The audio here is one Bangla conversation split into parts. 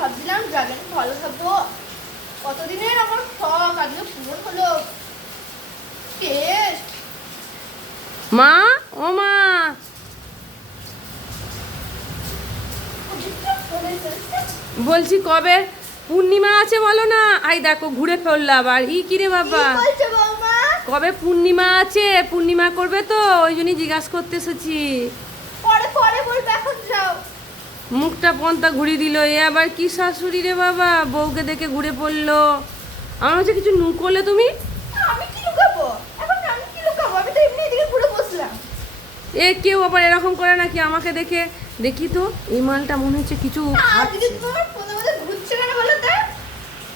ভাবছিলাম ড্রাগন ফল খাবো, কতদিনের আমার শখ আজকে পূরণ হলো। টেস্ট। মা, ও মা, বলছি কবে পূর্ণিমা আছে বলো না। আই দেখো ঘুরে ফেললো আবার। কিরে বাবা, কি বলছো বৌমা? কবে পূর্ণিমা আছে? পূর্ণিমা করবে তো, ওই জন্যই জিজ্ঞাসা করতে এসেছি। পরে পরে বলবে, এখন যাও। মুখটা পন্তা ঘুরিয়ে দিল। এ আবার কি শাশুড়ি রে বাবা, বউকে দেখে ঘুরে পড়লো। আমার হচ্ছে কিছু করলে তুমি। আমি কি লুকাবো? এখন আমি কি লুকাবো? আমি তো এমনি এদিকে ঘুরে বসলাম। কেউ আবার এরকম করে নাকি আমাকে দেখে? দেখি তো, এই মালটা মনে হচ্ছে কিছু আজকে খাচ্ছে। তোমার পদে পদে ঘুরছে কেন বলো তো?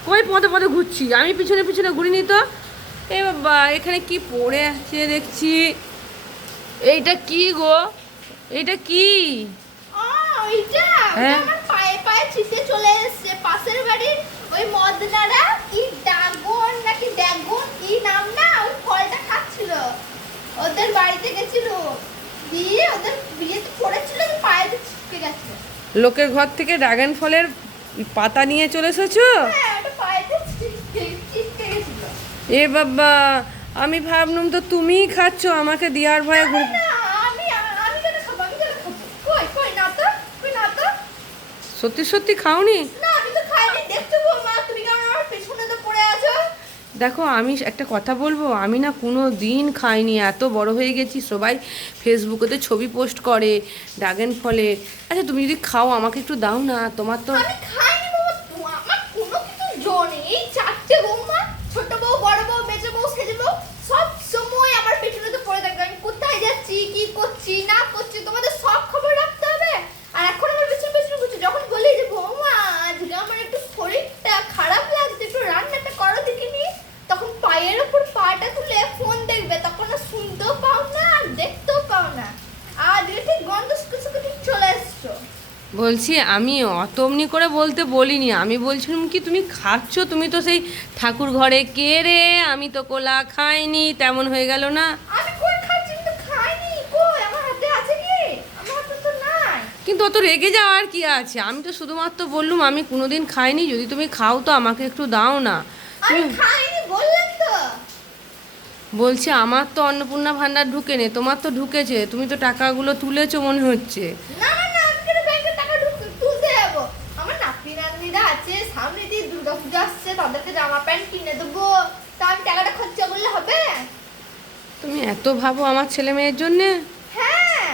কই পদে পদে ঘুরছি? আমি পিছনে পিছনে ঘুরিনি তো। এ বাবা, এখানে কি পড়ে আছে দেখছি। এইটা কি গো? এইটা কি? ওইটা হ্যাঁ। আমার পায়ে পায়ে ছিটে চলে এসেছে পাশের বাড়ির ওই মদনারা, কি ড্রাগন নাকি ড্রাগন কি নাম না, ওই ফলটা খাচ্ছিল। ওদের বাড়িতে গেছিল, দিয়ে ওদের বিয়েতে পড়েছিল, পায়েতে ছিটকে গেছে। লোকের ঘর থেকে ড্রাগন ফলের পাতা নিয়ে চলে এসেছো? হ্যাঁ, ওটা পায়েতে ছিটকে গেছিল। এ বাবা, আমি ভাবলাম তো তুমিই খাচ্ছ, আমাকে দেওয়ার ভয়ে ঘুরে। না, আমি আমি কেন খাবো? আমি কেন খাবো? কই কই না তো, কই না তো। সত্যি সত্যি খাওনি? না, আমি তো খাইনি। দেখতে বৌমা, তুমি কেমন আমার পেছনে তো পড়ে আছো। দেখো, আমি একটা কথা বলবো, আমি না কোনো দিন খাইনি। এত বড় হয়ে গেছি, সবাই ফেসবুকেতে ছবি পোস্ট করে ড্রাগন ফলের। আচ্ছা তুমি যদি খাও আমাকে একটু দাও না, তোমার তো। আমি খাইনি বাবা, আমার কোনো কিছু জো নেই। এই চারটে বৌমা, ছোট বউ, বড় বউ, মেজো বউ, সেজো বউ, সব সময় আমার পেছনে তো পড়ে থাকবে। আমি কোথায় যাচ্ছি, কি করছি না করছি, তোমাদের সব খবর রাখতে হবে। আর এখন আমার পেছনে পেছনে ঘুরছে। যখন বলি যে বৌমা আজকে আমার একটু শরীরটা খারাপ লাগছে, একটু রান্নাটা করো দেখিনি, তখন পায়ের ওপর পাটা তুলে ফোন দেখবে, তখন আর শুনতেও পাও না আর দেখতেও পাও না। আজকে ঠিক গন্ধ শুকে শুকে ঠিক চলে এসছো। বলছি আমি অত অমনি করে বলতে বলিনি। আমি বলছিলাম কি তুমি খাচ্ছ, তুমি তো সেই ঠাকুর ঘরে কে রে, আমি তো কোলা খাইনি, তেমন হয়ে গেল না। আমি কই খাচ্ছি? আমি তো খাইনি। কই আমার হাতে আছে কি? আমার হাতে তো নাই। কিন্তু অত রেগে যাওয়ার কি আছে? আমি তো শুধুমাত্র বললুম আমি কোনোদিন খাইনি, যদি তুমি খাও তো আমাকে একটু দাও না। আমি খাইনি বললাম তো। বলছি আমার তো অন্নপূর্ণা ভান্ডার ঢুকে নে, তোমার তো ঢুকেছে, তুমি তো টাকাগুলো তুলেছো মনে হচ্ছে। না না না, আমি কেন ব্যাংকে টাকা তুলতে যাবো? আমার নাতি নাতনিরা আছে, সামনে দিয়ে দুর্গাপূজা আসছে, তাদেরকে জামা প্যান্ট কিনে দেবো। তা আমি টাকাটা খরচা করলে হবে? তুমি এত ভাবো আমার ছেলে মেয়ের জন্যে? হ্যাঁ,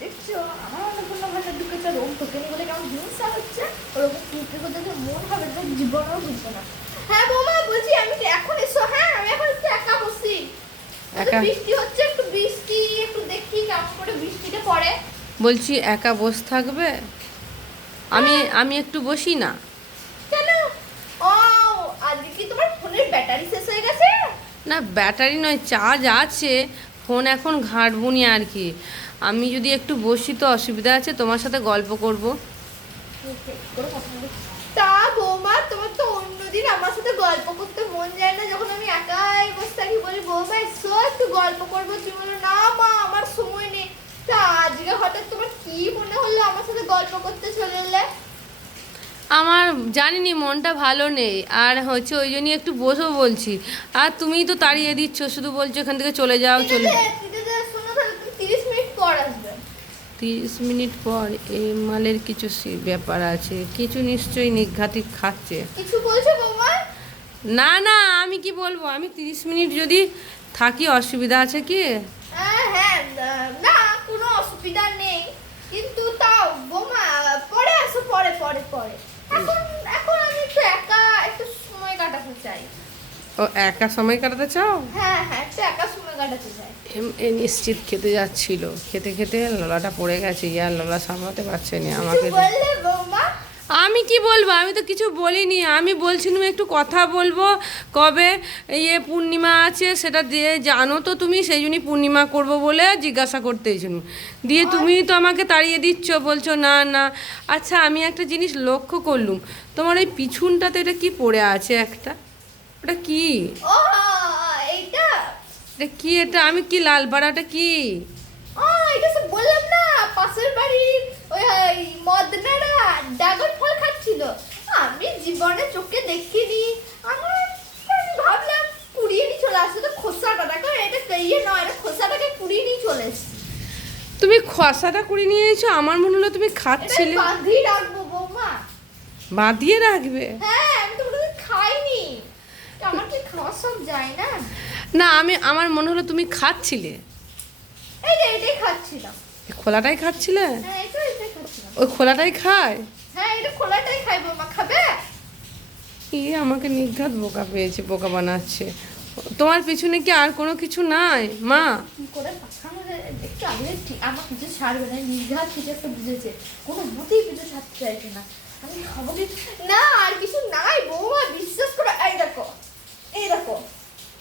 দেখছো আমার অন্নপূর্ণা ভান্ডার ঢুকেছে, রোম ঢোকেনি বলে কেমন হিংসা হচ্ছে। ওরকম ফুটে করতে মন হবে তো জীবনেও ঢুকবে না। হ্যাঁ বৌমা, বলছি আমি তো এখন এসো। হ্যাঁ, আমি এখন একটু একা বসি। একা? বৃষ্টি হচ্ছে, একটু বৃষ্টি একটু দেখি কেমন করে বৃষ্টিটা পড়ে। বলছি একা বসে থাকবে? আমি আমি একটু বসি না? কেন? ও, আজকে কি তোমার ফোনের ব্যাটারি শেষ হয়ে গেছে? না ব্যাটারি নয়, চার্জ আছে, ফোন এখন ঘাঁটবুনি আর কি। আমি যদি একটু বসি তো অসুবিধা আছে, তোমার সাথে গল্প করব। তা বৌমা, তোমার তো অন্যদিন আমার সাথে গল্প করতে মন যায় না, যখন আমি একাই বসে থাকি বলি বৌমা এসো একটু গল্প করবো, তুমি বলো না মা আমার সময় নেই। তা আজকে হঠাৎ তোমার কি মনে হলো আমার সাথে গল্প করতে চলে এলে? আমার জানিনি মনটা ভালো নেই, আর হচ্ছে ওই জন্যই একটু বসবো বলছি। আর তুমিই তো তাড়িয়ে দিচ্ছ, শুধু বলছো এখান থেকে চলে যাও চলে। শোনো তাহলে, তুমি 30 মিনিট পর আসবে। 30 মিনিট পর? এই মালের কিছু ব্যাপার আছে, কিছু নিশ্চয়ই নিঘাতি খাচ্ছে। কিছু বলছো বৌমা? না না, আমি কি বলবো, আমি 30 মিনিট যদি থাকি অসুবিধা আছে কি? হ্যাঁ হ্যাঁ, না কোনো অসুবিধা নেই, কিন্তু তাও বৌমা পরে আসো, পরে পরে পরে। এখন এখন আমি একটু একা একটু সময় কাটাতে চাই। ও একা সময় কাটাতে চাও? হ্যাঁ হ্যাঁ, একটু একা সময় কাটাতে চাই। এ নিশ্চিত খেতে যাচ্ছিল, খেতে খেতে ললাটা পড়ে গেছে, ইয়ার ললা সামলাতে পারছে না কিছু আমাকে। বললে বৌমা? আমি কি বলবো, আমি তো কিছু বলিনি। আমি বলছিলাম একটু কথা বলবো, কবে পূর্ণিমা আছে সেটা দিয়ে জানো তো তুমি, সেই জন্যই পূর্ণিমা করবো বলে জিজ্ঞাসা করতে এসেছিলাম। দিয়ে তুমি তো আমাকে তাড়িয়ে দিচ্ছ, বলছো না না। আচ্ছা আমি একটা জিনিস লক্ষ্য করলুম, তোমার ওই পিছনটাতে এটা কি পড়ে আছে একটা, ওটা কি? ও, এইটা এটা কি? এটা আমি কি লাল পাড়াটা কি? ও, এটা সব বললাম না, পাশের বাড়ির ওই মদনারা ড্রাগন ফল খাচ্ছিল, জীবনে চোখে দেখিনি। আমি ভাবলাম কুড়িয়ে নিয়ে চলে আসছে, তো খোসাটা দেখো, এটা ইয়ে নয়, এটা খোসাটাকে কুড়িয়ে নিয়ে চলে এসছে। তুমি খসাটা কুড়ি নিয়ে এসো, আমার মনে হলো তুমি এটা খাচ্ছিলে। বাঁধিয়ে রাখবো বৌমা। বাঁধিয়ে রাখবে? হ্যাঁ, আমি তো কোনোদিন খাইনি, আমার কি খাওয়া সব যায় না। না, আমার মনে হলো তুমি খাচ্ছিলে। এই যে এটাই খাচ্ছিলাম। এই খোলাটাই খাচ্ছিলে? হ্যাঁ, এটাই খাচ্ছিলাম। ওই খোলাটাই খায়? হ্যাঁ, এটা খোলাটাই খাই বৌমা, খাবে? আমাকে নির্ঘাত বোকা পেয়েছে, বোকা বানাচ্ছে। তোমার পিছনে কি আর কোনো কিছু নাই মা? কি করে পাখানো যায় একটু আগে, ঠিক আমার কিছু ছাড়বে না, নির্ঘাত কিছু একটা বুঝেছে, কোনো মতেই কিছু ছাড়তে চাইছে না। আমি খাবো কি না, আর কিছু নাই বৌমা, বিশ্বাস করো। এই দেখো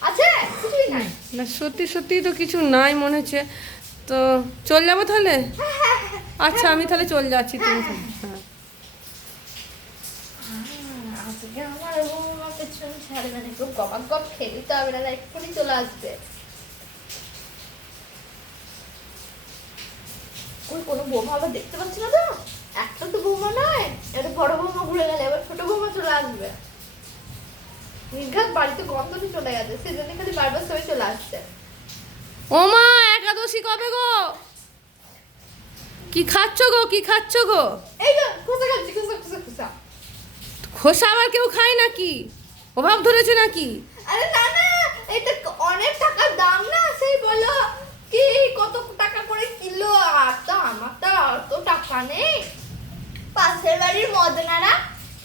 আছে, কিছুই নাই। না, সত্যি সত্যি তো কিছু নাই মনে হচ্ছে। তো চল যাবো তাহলে? আচ্ছা, আমি তাহলে চল যাচ্ছি। তুমি হ্যাঁ। আজকে আমার বৌমা পেছনে ছাড়বে না, একটু গবাক গপ খেয়ে দিতে হবে, না এক্ষুনি চলে আসবে। ওই কোনো বৌমা আবার দেখতে পাচ্ছি না তো, একটা তো বৌমা নয়, এটা বড় বৌমা ঘুরে গেলে এবার ছোট বৌমা চলে আসবে। নির্ঘাত বাড়িতে গন্ধটি চলে গেছে, সেজন্য খালি বারবার সবাই চলে আসছে। ও মা, একাদশী কবে গো? কি খাচ্ছ গো, কি খাচ্ছ গো? এই তো খোসা খাচ্ছি, খোসা। খোসা আবার কেউ খায় নাকি? অভাব ধরেছে নাকি? আরে না না, এটা অনেক টাকার দাম না, সেই বলো কি কত টাকা করে কিলো, আর তো আমার তো অত টাকা নেই। পাশের বাড়ির মদনারা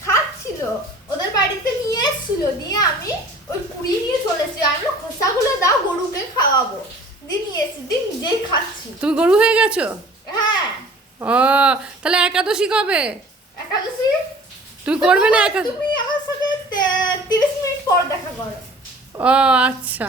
খাচ্ছিল, ওদের বাড়িতে নিয়ে এসেছিল, দিয়ে আমি ওই পুড়িয়ে নিয়ে চলেছি। আমি বললাম, খোসাগুলো দাও, গরুকে খাওয়াবো। দিয়ে নিয়ে এসেছি, দিয়ে নিজেই খাচ্ছি। তুমি গরু হয়ে গেছো? হ্যাঁ। ও, তাহলে একাদশী কবে? একাদশী তুমি করবে না একাদশী? তুমি আমার সাথে 30 মিনিট পর দেখা করো। ও আচ্ছা।